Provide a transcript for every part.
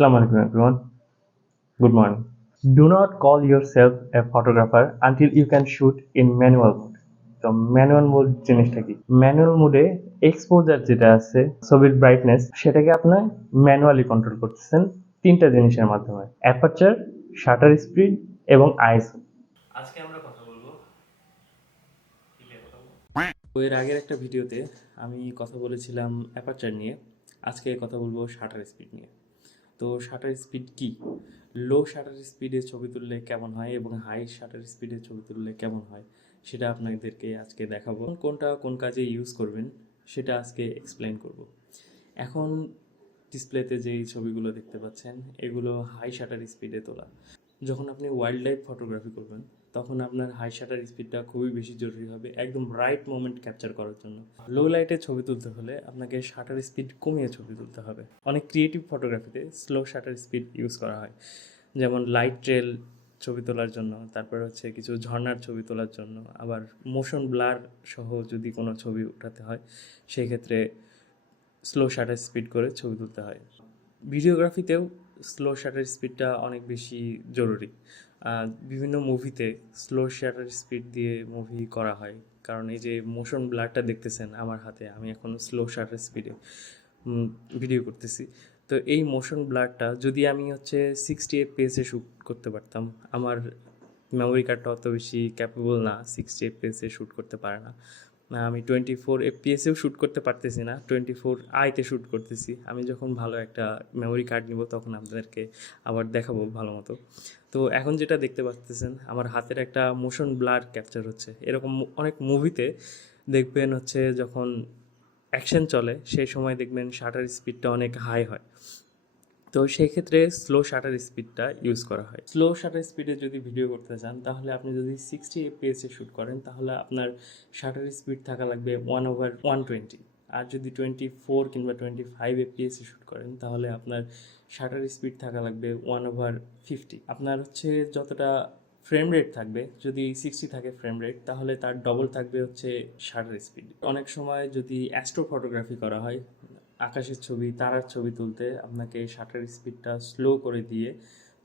Assalamu alaikum everyone. Good morning. Do not call yourself a photographer until you can shoot in manual mode. তো manual mode জিনিসটা কি? Manual মোডে exposure যেটা আছে, ছবির brightness, সেটাকে আপনি ম্যানুয়ালি কন্ট্রোল করতেছেন তিনটা জিনিসের মাধ্যমে: অ্যাপারচার, শাটার স্পিড এবং আইএসও। আজকে আমরা কথা বলবো এর আগের একটা ভিডিওতে আমি কথা বলেছিলাম অ্যাপারচার নিয়ে, আজকে কথা বলবো শাটার স্পিড নিয়ে। তো শাটার স্পিড কি, লো শাটার স্পিডে ছবি তুললে কেমন হয় এবং হাই শাটার স্পিডে ছবি তুললে কেমন হয় সেটা আপনাদেরকে আজকে দেখাবো। কোনটা কোন কাজে ইউজ করবেন সেটা আজকে এক্সপ্লেন করব। এখন ডিসপ্লেতে যেই ছবিগুলো দেখতে পাচ্ছেন এগুলো হাই শাটার স্পিডে তোলা। যখন আপনি ওয়াইল্ড লাইফ ফটোগ্রাফি করবেন তখন আপনার হাই শাটার স্পিডটা খুবই বেশি জরুরি হবে, একদম রাইট মোমেন্ট ক্যাপচার করার জন্য। লো লাইটে ছবি তুলতে হলে আপনাকে শাটার স্পিড কমিয়ে ছবি তুলতে হবে। অনেক ক্রিয়েটিভ ফটোগ্রাফিতে স্লো শাটার স্পিড ইউজ করা হয়, যেমন লাইট ট্রেল ছবি তোলার জন্য, তারপর হচ্ছে কিছু ঝর্ণার ছবি তোলার জন্য, আবার মোশন ব্লার সহ যদি কোনো ছবি উঠাতে হয় সেই ক্ষেত্রে স্লো শাটার স্পিড করে ছবি তুলতে হয়। ভিডিওগ্রাফিতেও স্লো শাটার স্পিডটা অনেক বেশি জরুরি। বিভিন্ন মুভিতে স্লো শাটার স্পিড দিয়ে মুভি করা হয়, কারণ এই যে মোশন ব্লারটা দেখতেছেন আমার হাতে, আমি এখন স্লো শাটার স্পিডে ভিডিও করতেছি। তো এই মোশন ব্লারটা যদি আমি 60 এফপিএসে শ্যুট করতে পারতাম, আমার মেমোরি কার্ডটা অত বেশি ক্যাপেবল না, 60 এফপিএসে শ্যুট করতে পারে না। আমি 24 এফপিএসেও শ্যুট করতে পারতেছি না, 24 আইতে শ্যুট করতেছি। আমি যখন ভালো একটা মেমোরি কার্ড নিব তখন আপনাদেরকে আবার দেখাবো ভালো মতো। তো এখন যেটা দেখতে পাচ্তেছেন আমার হাতের একটা মোশন ব্লার ক্যাপচার হচ্ছে। এরকম অনেক মুভিতে দেখবেন যখন অ্যাকশন চলে সেই সময় দেখবেন শাটার স্পিডটা অনেক হাই হয়। তো সেই ক্ষেত্রে স্লো শাটার স্পিডটা ইউজ করা হয়। স্লো শাটার স্পিডে যদি ভিডিও করতে চান তাহলে আপনি যদি 60 এফপিএসে শ্যুট করেন তাহলে আপনার শাটার স্পিড থাকা লাগবে 1/120। আর যদি 24 কিংবা 25 এফপিএসে শ্যুট করেন তাহলে আপনার শাটার স্পিড থাকা লাগবে 1/50। আপনার যতটা ফ্রেম রেট থাকবে, যদি 60 থাকে ফ্রেম রেট তাহলে তার ডবল থাকবে শাটার স্পিড। অনেক সময় যদি অ্যাস্ট্রো ফটোগ্রাফি করা হয়, আকাশের ছবি, তারার ছবি তুলতে আপনাকে শাটার স্পিডটা স্লো করে দিয়ে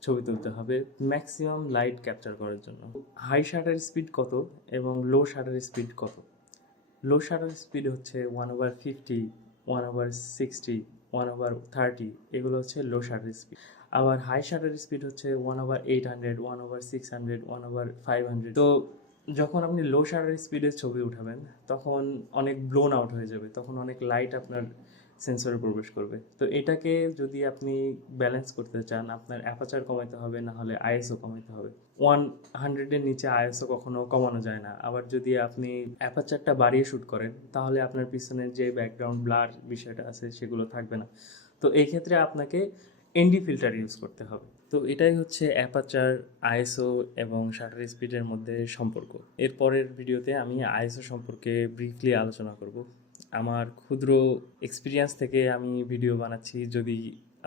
ছবি তুলতে হবে ম্যাক্সিমাম লাইট ক্যাপচার করার জন্য। হাই শাটার স্পিড কত এবং লো শাটার স্পিড কত? লো শাটার স্পিড 1/50, 1/60, 1/30, এগুলো লো শাটার স্পিড। আবার হাই শাটার স্পিড 1/800, 1/600, 1/500। তো যখন আপনি লো শাটার স্পিডের ছবি উঠাবেন তখন অনেক ব্লোন আউট হয়ে যাবে, তখন অনেক লাইট আপনার সেন্সরে প্রবেশ করবে। তো এটাকে যদি আপনি ব্যালেন্স করতে চান আপনার অ্যাপারচার কমাতে হবে, না হলে আইএসও কমাতে হবে। 100-এর নিচে আইএসও কখনো কমানো যায় না। আবার যদি আপনি অ্যাপারচারটা বাড়িয়ে শ্যুট করেন তাহলে আপনার পিছনের যে ব্যাকগ্রাউন্ড ব্লার বিষয়টা আছে সেগুলো থাকবে না। তো এই ক্ষেত্রে আপনাকে এনডি ফিল্টার ইউজ করতে হবে। তো এটাই অ্যাপারচার, আইএসও এবং শাটার স্পিডের মধ্যে সম্পর্ক। এরপরের ভিডিওতে আমি আইএসও সম্পর্কে ব্রিফলি আলোচনা করব। আমার ক্ষুদ্র এক্সপিরিয়েন্স থেকে আমি ভিডিও বানাচ্ছি, যদি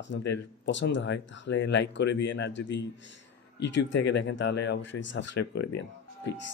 আপনাদের পছন্দ হয় তাহলে লাইক করে দিয়েন, আর যদি ইউটিউব থেকে দেখেন তাহলে অবশ্যই সাবস্ক্রাইব করে দিন। প্লিজ।